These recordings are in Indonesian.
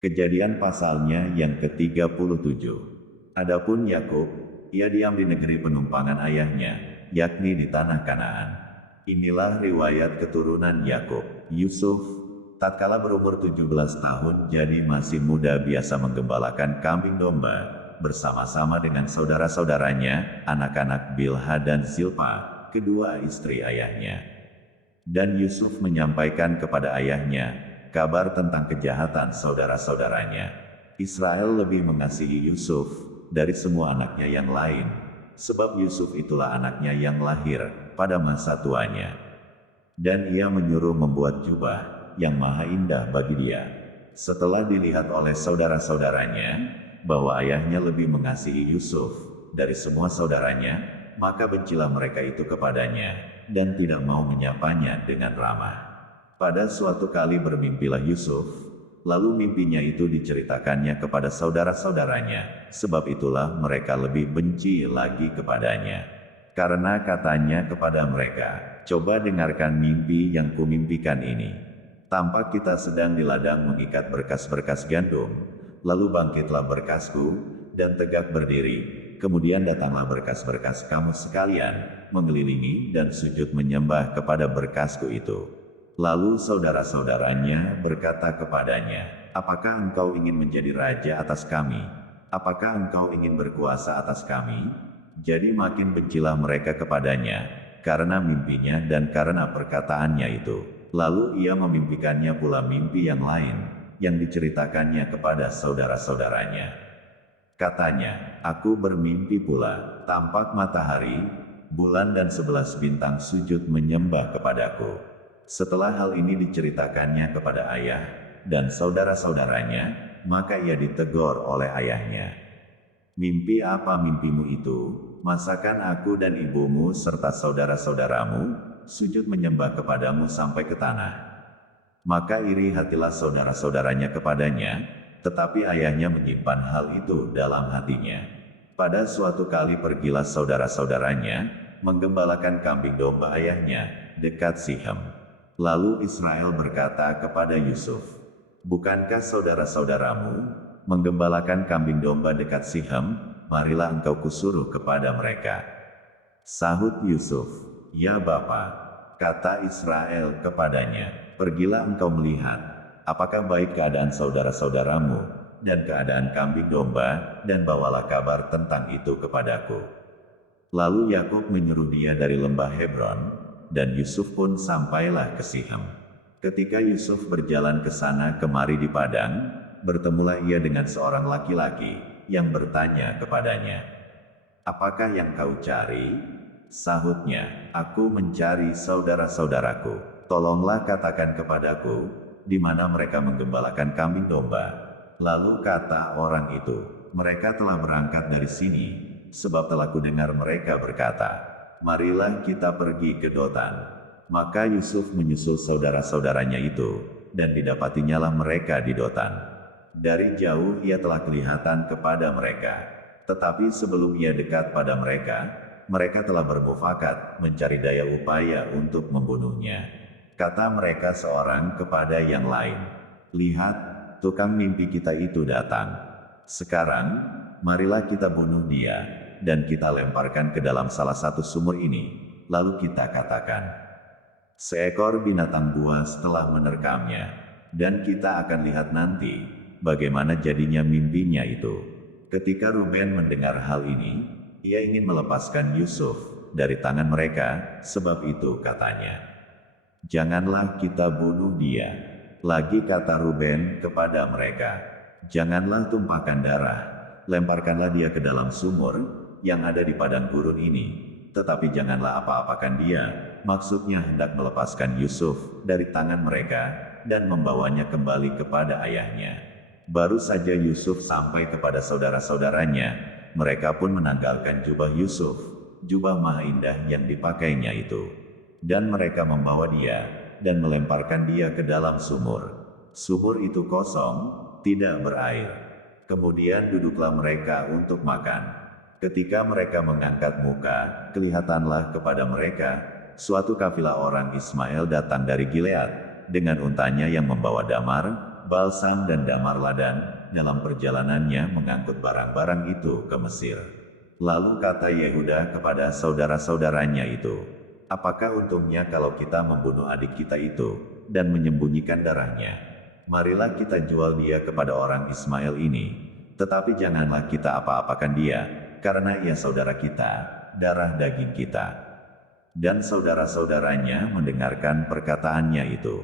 Kejadian pasalnya yang ke-37. Adapun Yakub, ia diam di negeri penumpangan ayahnya, yakni di tanah Kanaan. Inilah riwayat keturunan Yakub. Yusuf, tatkala berumur 17 tahun jadi masih muda biasa menggembalakan kambing domba, bersama-sama dengan saudara-saudaranya, anak-anak Bilha dan Zilpa, kedua istri ayahnya. Dan Yusuf menyampaikan kepada ayahnya kabar tentang kejahatan saudara-saudaranya. Israel lebih mengasihi Yusuf dari semua anaknya yang lain, sebab Yusuf itulah anaknya yang lahir pada masa tuanya. Dan ia menyuruh membuat jubah yang maha indah bagi dia. Setelah dilihat oleh saudara-saudaranya bahwa ayahnya lebih mengasihi Yusuf dari semua saudaranya, maka bencilah mereka itu kepadanya dan tidak mau menyapanya dengan ramah. Pada suatu kali bermimpilah Yusuf, lalu mimpinya itu diceritakannya kepada saudara-saudaranya, sebab itulah mereka lebih benci lagi kepadanya. Karena katanya kepada mereka, "Coba dengarkan mimpi yang kumimpikan ini. Tampak kita sedang di ladang mengikat berkas-berkas gandum, lalu bangkitlah berkasku, dan tegak berdiri. Kemudian datanglah berkas-berkas kamu sekalian, mengelilingi dan sujud menyembah kepada berkasku itu." Lalu saudara-saudaranya berkata kepadanya, "Apakah engkau ingin menjadi raja atas kami? Apakah engkau ingin berkuasa atas kami?" Jadi makin bencilah mereka kepadanya, karena mimpinya dan karena perkataannya itu. Lalu ia memimpikannya pula mimpi yang lain, yang diceritakannya kepada saudara-saudaranya. Katanya, "Aku bermimpi pula, tampak matahari, bulan dan 11 bintang sujud menyembah kepadaku." Setelah hal ini diceritakannya kepada ayah dan saudara-saudaranya, maka ia ditegur oleh ayahnya. "Mimpi apa mimpimu itu? Masakan aku dan ibumu serta saudara-saudaramu sujud menyembah kepadamu sampai ke tanah?" Maka iri hatilah saudara-saudaranya kepadanya, tetapi ayahnya menyimpan hal itu dalam hatinya. Pada suatu kali pergilah saudara-saudaranya menggembalakan kambing domba ayahnya dekat Sihem. Lalu Israel berkata kepada Yusuf, "Bukankah saudara-saudaramu menggembalakan kambing domba dekat Sihem? Marilah engkau kusuruh kepada mereka." Sahut Yusuf, "Ya Bapa." Kata Israel kepadanya, "Pergilah engkau melihat, apakah baik keadaan saudara-saudaramu, dan keadaan kambing domba, dan bawalah kabar tentang itu kepadaku." Lalu Yakub menyuruh dia dari lembah Hebron, dan Yusuf pun sampailah ke Sihem. Ketika Yusuf berjalan ke sana kemari di padang, bertemulah ia dengan seorang laki-laki yang bertanya kepadanya, "Apakah yang kau cari?" Sahutnya, "Aku mencari saudara-saudaraku. Tolonglah katakan kepadaku, di mana mereka menggembalakan kambing domba." Lalu kata orang itu, "Mereka telah berangkat dari sini, sebab telah kudengar mereka berkata, 'Marilah kita pergi ke Dotan.'" Maka Yusuf menyusul saudara-saudaranya itu, dan didapatinya lah mereka di Dotan. Dari jauh ia telah kelihatan kepada mereka. Tetapi sebelum ia dekat pada mereka, mereka telah bermufakat mencari daya upaya untuk membunuhnya. Kata mereka seorang kepada yang lain, "Lihat, tukang mimpi kita itu datang. Sekarang, marilah kita bunuh dia, dan kita lemparkan ke dalam salah satu sumur ini, lalu kita katakan, 'Seekor binatang buas telah menerkamnya,' dan kita akan lihat nanti, bagaimana jadinya mimpinya itu." Ketika Ruben mendengar hal ini, ia ingin melepaskan Yusuf dari tangan mereka, sebab itu katanya, "Janganlah kita bunuh dia." Lagi kata Ruben kepada mereka, "Janganlah tumpahkan darah, lemparkanlah dia ke dalam sumur yang ada di padang gurun ini, tetapi janganlah apa-apakan dia." Maksudnya hendak melepaskan Yusuf dari tangan mereka, dan membawanya kembali kepada ayahnya. Baru saja Yusuf sampai kepada saudara-saudaranya, mereka pun menanggalkan jubah Yusuf, jubah maha indah yang dipakainya itu. Dan mereka membawa dia, dan melemparkan dia ke dalam sumur. Sumur itu kosong, tidak berair. Kemudian duduklah mereka untuk makan. Ketika mereka mengangkat muka, kelihatanlah kepada mereka suatu kafilah orang Ismail datang dari Gilead, dengan untanya yang membawa damar, balsam dan damar ladan, dalam perjalanannya mengangkut barang-barang itu ke Mesir. Lalu kata Yehuda kepada saudara-saudaranya itu, apakah untungnya kalau kita membunuh adik kita itu, dan menyembunyikan darahnya? Marilah kita jual dia kepada orang Ismail ini, tetapi janganlah kita apa-apakan dia, karena ia saudara kita, darah daging kita. Dan saudara-saudaranya mendengarkan perkataannya itu.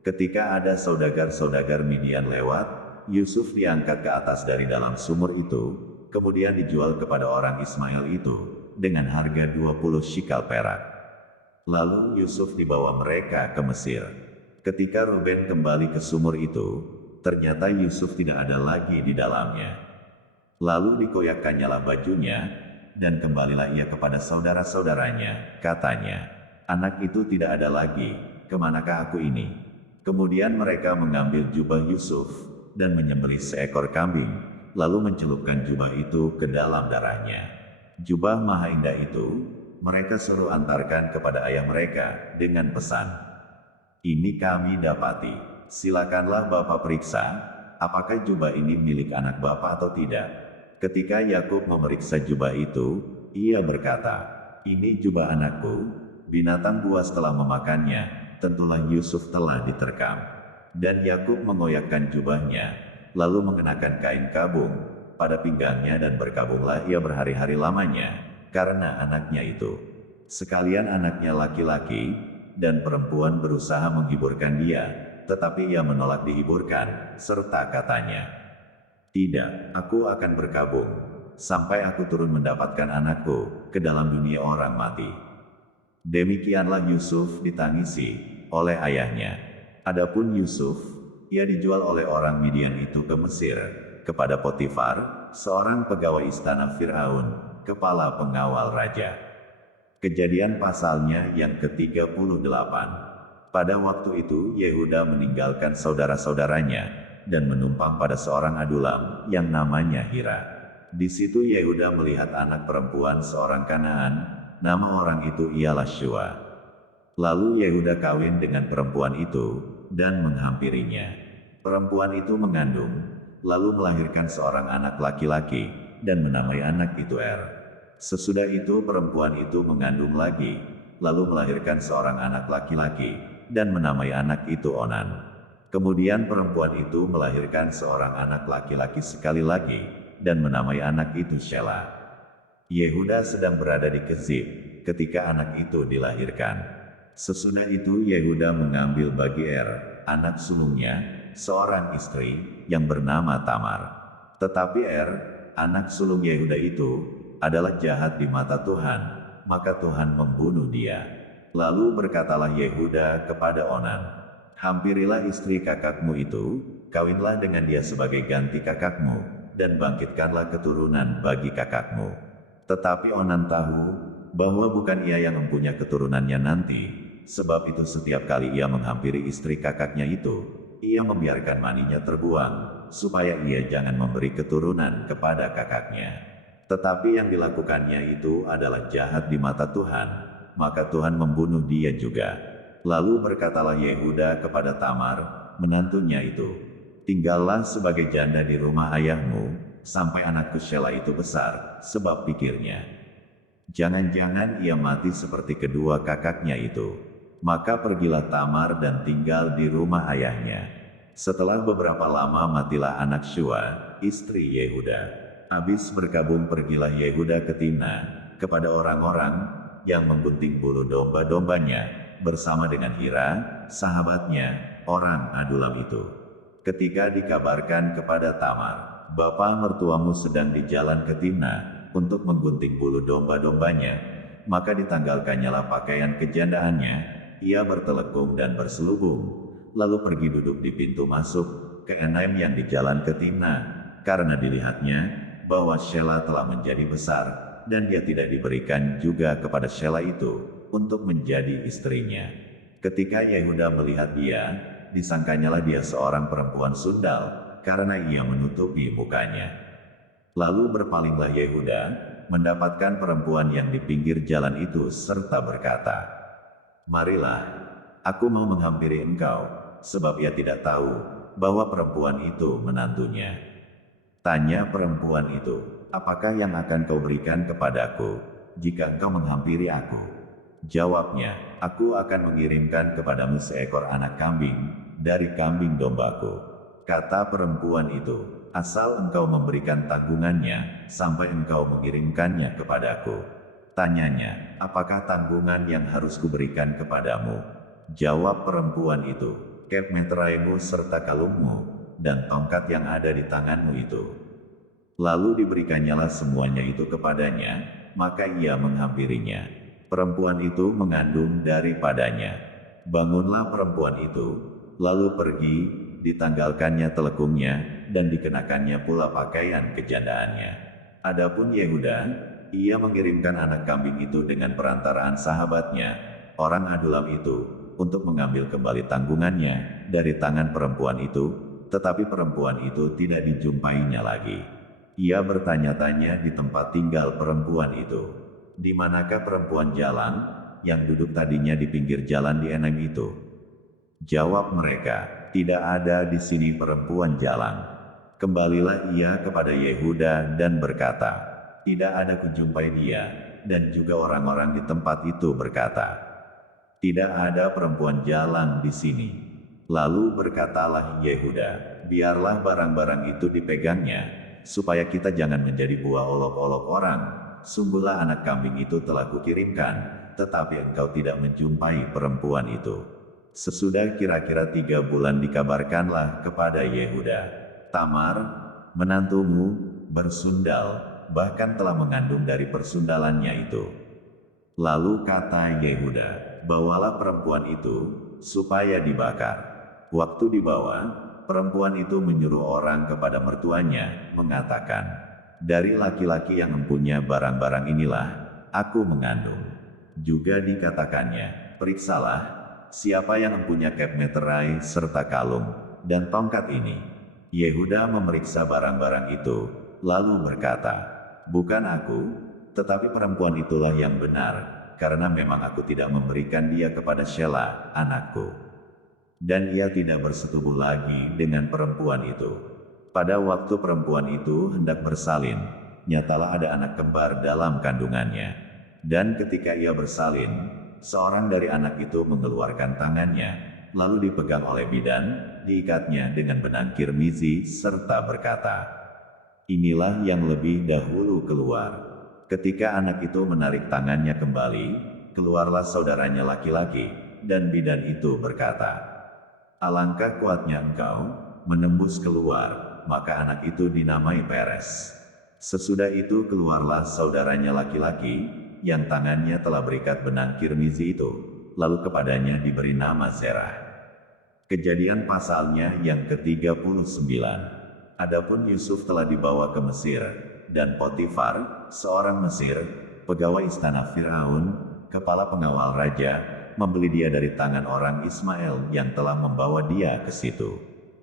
Ketika ada saudagar-saudagar Midian lewat, Yusuf diangkat ke atas dari dalam sumur itu, kemudian dijual kepada orang Ismail itu, dengan harga 20 shikal perak. Lalu Yusuf dibawa mereka ke Mesir. Ketika Ruben kembali ke sumur itu, ternyata Yusuf tidak ada lagi di dalamnya. Lalu dikoyakkannyalah bajunya, dan kembalilah ia kepada saudara-saudaranya, katanya, anak itu tidak ada lagi, kemanakah aku ini? Kemudian mereka mengambil jubah Yusuf, dan menyembelih seekor kambing, lalu mencelupkan jubah itu ke dalam darahnya. Jubah maha indah itu, mereka suruh antarkan kepada ayah mereka, dengan pesan, ini kami dapati, silakanlah Bapak periksa, apakah jubah ini milik anak Bapak atau tidak. Ketika Yakub memeriksa jubah itu, ia berkata, ini jubah anakku, binatang buas telah memakannya, tentulah Yusuf telah diterkam. Dan Yakub mengoyakkan jubahnya, lalu mengenakan kain kabung pada pinggangnya dan berkabunglah ia berhari-hari lamanya, karena anaknya itu. Sekalian anaknya laki-laki dan perempuan berusaha menghiburkan dia, tetapi ia menolak dihiburkan, serta katanya, tidak, aku akan berkabung, sampai aku turun mendapatkan anakku, ke dalam dunia orang mati. Demikianlah Yusuf ditangisi oleh ayahnya. Adapun Yusuf, ia dijual oleh orang Midian itu ke Mesir, kepada Potifar, seorang pegawai istana Firaun, kepala pengawal raja. Kejadian pasalnya yang ke-38. Pada waktu itu Yehuda meninggalkan saudara-saudaranya, dan menumpang pada seorang adulam, yang namanya Hira. Di situ Yehuda melihat anak perempuan seorang Kanaan, nama orang itu ialah Shua. Lalu Yehuda kawin dengan perempuan itu, dan menghampirinya. Perempuan itu mengandung, lalu melahirkan seorang anak laki-laki, dan menamai anak itu Sesudah itu perempuan itu mengandung lagi, lalu melahirkan seorang anak laki-laki, dan menamai anak itu Onan. Kemudian perempuan itu melahirkan seorang anak laki-laki sekali lagi, dan menamai anak itu Shelah. Yehuda sedang berada di Kezib, ketika anak itu dilahirkan. Sesudah itu Yehuda mengambil bagi anak sulungnya, seorang istri, yang bernama Tamar. Tetapi anak sulung Yehuda itu, adalah jahat di mata Tuhan, maka Tuhan membunuh dia. Lalu berkatalah Yehuda kepada Onan, hampirilah istri kakakmu itu, kawinlah dengan dia sebagai ganti kakakmu, dan bangkitkanlah keturunan bagi kakakmu. Tetapi Onan tahu, bahwa bukan ia yang mempunyai keturunannya nanti, sebab itu setiap kali ia menghampiri istri kakaknya itu, ia membiarkan maninya terbuang, supaya ia jangan memberi keturunan kepada kakaknya. Tetapi yang dilakukannya itu adalah jahat di mata Tuhan, maka Tuhan membunuh dia juga. Lalu berkatalah Yehuda kepada Tamar, menantunya itu, tinggallah sebagai janda di rumah ayahmu, sampai anakku Shelah itu besar, sebab pikirnya, jangan-jangan ia mati seperti kedua kakaknya itu. Maka pergilah Tamar dan tinggal di rumah ayahnya. Setelah beberapa lama matilah anak Shua, istri Yehuda. Habis berkabung pergilah Yehuda ke Timna, kepada orang-orang yang menggunting bulu domba-dombanya, bersama dengan Hira, sahabatnya, orang adulam itu. Ketika dikabarkan kepada Tamar, bapa mertuamu sedang di jalan ke Timna, untuk menggunting bulu domba-dombanya, maka ditanggalkannyalah pakaian kejandaannya, ia bertelekung dan berselubung, lalu pergi duduk di pintu masuk, ke Enaim yang di jalan ke Timna, karena dilihatnya, bahwa Shelah telah menjadi besar, dan dia tidak diberikan juga kepada Shelah itu, untuk menjadi istrinya. Ketika Yehuda melihat dia, disangkanyalah dia seorang perempuan sundal, karena ia menutupi mukanya. Lalu berpalinglah Yehuda, mendapatkan perempuan yang di pinggir jalan itu serta berkata, marilah, aku mau menghampiri engkau, sebab ia tidak tahu bahwa perempuan itu menantunya. Tanya perempuan itu, apakah yang akan kau berikan kepadaku, jika engkau menghampiri aku? Jawabnya, aku akan mengirimkan kepadamu seekor anak kambing, dari kambing dombaku. Kata perempuan itu, asal engkau memberikan tanggungannya, sampai engkau mengirimkannya kepadaku. Tanyanya, apakah tanggungan yang harus kuberikan kepadamu? Jawab perempuan itu, kep meteraimu serta kalungmu, dan tongkat yang ada di tanganmu itu. Lalu diberikannya semuanya itu kepadanya, maka ia menghampirinya. Perempuan itu mengandung daripadanya. Bangunlah perempuan itu, lalu pergi, ditanggalkannya telekungnya, dan dikenakannya pula pakaian kejandaannya. Adapun Yehuda, ia mengirimkan anak kambing itu dengan perantaraan sahabatnya, orang Adulam itu, untuk mengambil kembali tanggungannya dari tangan perempuan itu, tetapi perempuan itu tidak dijumpainya lagi. Ia bertanya-tanya di tempat tinggal perempuan itu. Di manakah perempuan jalan, yang duduk tadinya di pinggir jalan di Enem itu? Jawab mereka, tidak ada di sini perempuan jalan. Kembalilah ia kepada Yehuda dan berkata, tidak ada kujumpai dia, dan juga orang-orang di tempat itu berkata, tidak ada perempuan jalan di sini. Lalu berkatalah Yehuda, biarlah barang-barang itu dipegangnya, supaya kita jangan menjadi buah olok-olok orang. Sungguhlah anak kambing itu telah kukirimkan, tetapi engkau tidak menjumpai perempuan itu. Sesudah kira-kira 3 bulan dikabarkanlah kepada Yehuda, Tamar, menantumu, bersundal, bahkan telah mengandung dari persundalannya itu. Lalu kata Yehuda, bawalah perempuan itu, supaya dibakar. Waktu dibawa, perempuan itu menyuruh orang kepada mertuanya, mengatakan, dari laki-laki yang mempunyai barang-barang inilah, aku mengandung. Juga dikatakannya, periksalah, siapa yang mempunyai kep meterai serta kalung, dan tongkat ini. Yehuda memeriksa barang-barang itu, lalu berkata, bukan aku, tetapi perempuan itulah yang benar, karena memang aku tidak memberikan dia kepada Shelah, anakku. Dan ia tidak bersetubuh lagi dengan perempuan itu. Pada waktu perempuan itu hendak bersalin, nyatalah ada anak kembar dalam kandungannya. Dan ketika ia bersalin, seorang dari anak itu mengeluarkan tangannya, lalu dipegang oleh bidan, diikatnya dengan benang kirmizi, serta berkata, inilah yang lebih dahulu keluar. Ketika anak itu menarik tangannya kembali, keluarlah saudaranya laki-laki, dan bidan itu berkata, alangkah kuatnya engkau, menembus keluar, maka anak itu dinamai Peres. Sesudah itu keluarlah saudaranya laki-laki, yang tangannya telah berikat benang kirmizi itu, lalu kepadanya diberi nama Zerah. Kejadian pasalnya yang ke-39. Adapun Yusuf telah dibawa ke Mesir, dan Potifar, seorang Mesir, pegawai istana Firaun, kepala pengawal raja, membeli dia dari tangan orang Ismail yang telah membawa dia ke situ.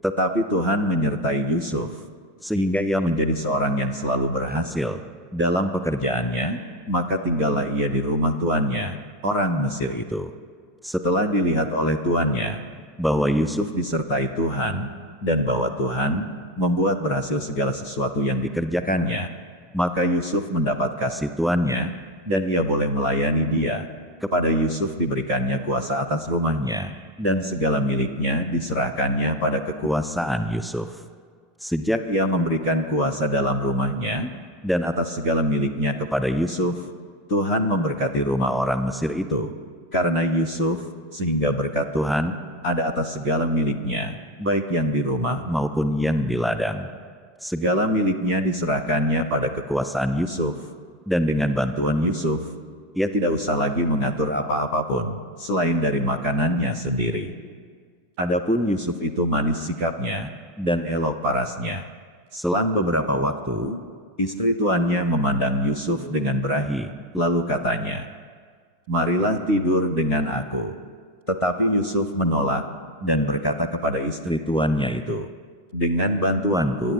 Tetapi Tuhan menyertai Yusuf, sehingga ia menjadi seorang yang selalu berhasil dalam pekerjaannya, maka tinggallah ia di rumah tuannya, orang Mesir itu. Setelah dilihat oleh tuannya, bahwa Yusuf disertai Tuhan, dan bahwa Tuhan membuat berhasil segala sesuatu yang dikerjakannya, maka Yusuf mendapat kasih tuannya, dan ia boleh melayani dia. Kepada Yusuf diberikannya kuasa atas rumahnya, dan segala miliknya diserahkannya pada kekuasaan Yusuf. Sejak ia memberikan kuasa dalam rumahnya, dan atas segala miliknya kepada Yusuf, Tuhan memberkati rumah orang Mesir itu, karena Yusuf, sehingga berkat Tuhan ada atas segala miliknya, baik yang di rumah maupun yang di ladang. Segala miliknya diserahkannya pada kekuasaan Yusuf, dan dengan bantuan Yusuf, ia tidak usah lagi mengatur apa-apapun, selain dari makanannya sendiri. Adapun Yusuf itu manis sikapnya, dan elok parasnya. Selang beberapa waktu, istri tuannya memandang Yusuf dengan berahi, lalu katanya, marilah tidur dengan aku. Tetapi Yusuf menolak, dan berkata kepada istri tuannya itu, dengan bantuanku,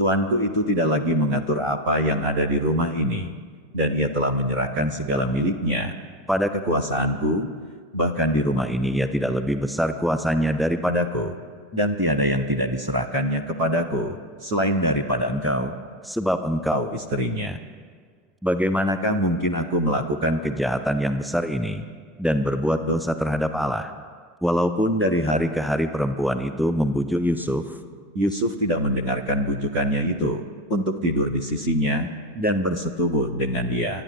tuanku itu tidak lagi mengatur apa yang ada di rumah ini, dan ia telah menyerahkan segala miliknya pada kekuasaanku, bahkan di rumah ini ia tidak lebih besar kuasanya daripadaku. dan tiada yang tidak diserahkannya kepadaku, selain daripada engkau, sebab engkau istrinya. Bagaimanakah mungkin aku melakukan kejahatan yang besar ini, dan berbuat dosa terhadap Allah? Walaupun dari hari ke hari perempuan itu membujuk Yusuf, Yusuf tidak mendengarkan bujukannya itu, untuk tidur di sisinya, dan bersetubuh dengan dia.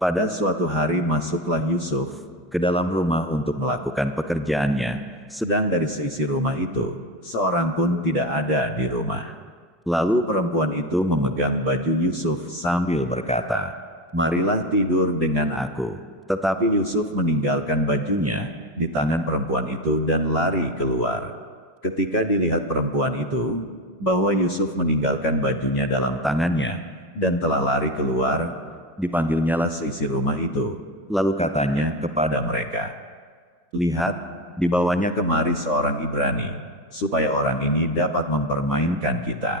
Pada suatu hari masuklah Yusuf ke dalam rumah untuk melakukan pekerjaannya, sedang dari seisi rumah itu, seorang pun tidak ada di rumah. Lalu perempuan itu memegang baju Yusuf sambil berkata, "Marilah tidur dengan aku." Tetapi Yusuf meninggalkan bajunya di tangan perempuan itu dan lari keluar. Ketika dilihat perempuan itu, bahwa Yusuf meninggalkan bajunya dalam tangannya, dan telah lari keluar, dipanggilnyalah seisi rumah itu, lalu katanya kepada mereka, "Lihat, dibawanya kemari seorang Ibrani, supaya orang ini dapat mempermainkan kita.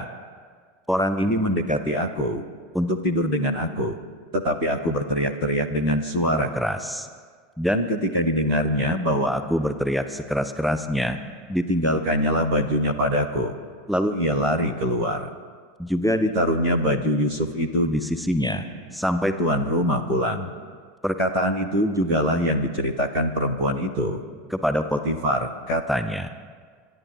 Orang ini mendekati aku, untuk tidur dengan aku, tetapi aku berteriak-teriak dengan suara keras. Dan ketika didengarnya bahwa aku berteriak sekeras-kerasnya, ditinggalkannyalah bajunya padaku, lalu ia lari keluar. Juga ditaruhnya baju Yusuf itu di sisinya, sampai tuan rumah pulang." Perkataan itu jugalah yang diceritakan perempuan itu kepada Potifar, katanya,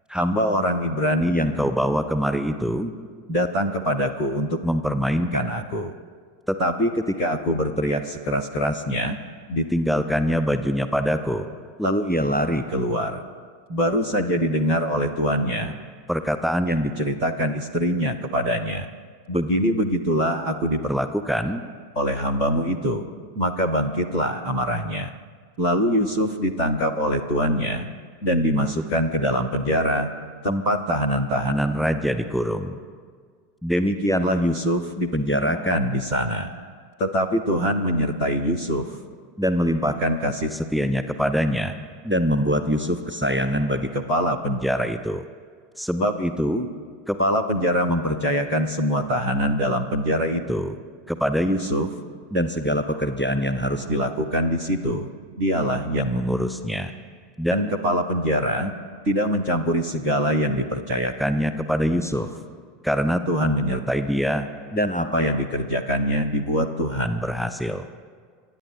"Hamba orang Ibrani yang kau bawa kemari itu, datang kepadaku untuk mempermainkan aku. Tetapi ketika aku berteriak sekeras-kerasnya, ditinggalkannya bajunya padaku, lalu ia lari keluar." Baru saja didengar oleh tuannya, perkataan yang diceritakan istrinya kepadanya. "Begini-begitulah aku diperlakukan oleh hambamu itu," maka bangkitlah amarahnya. Lalu Yusuf ditangkap oleh tuannya, dan dimasukkan ke dalam penjara, tempat tahanan-tahanan raja dikurung. Demikianlah Yusuf dipenjarakan di sana. Tetapi Tuhan menyertai Yusuf, dan melimpahkan kasih setianya kepadanya, dan membuat Yusuf kesayangan bagi kepala penjara itu. Sebab itu, kepala penjara mempercayakan semua tahanan dalam penjara itu kepada Yusuf, dan segala pekerjaan yang harus dilakukan di situ, dialah yang mengurusnya. Dan kepala penjara tidak mencampuri segala yang dipercayakannya kepada Yusuf, karena Tuhan menyertai dia, dan apa yang dikerjakannya dibuat Tuhan berhasil.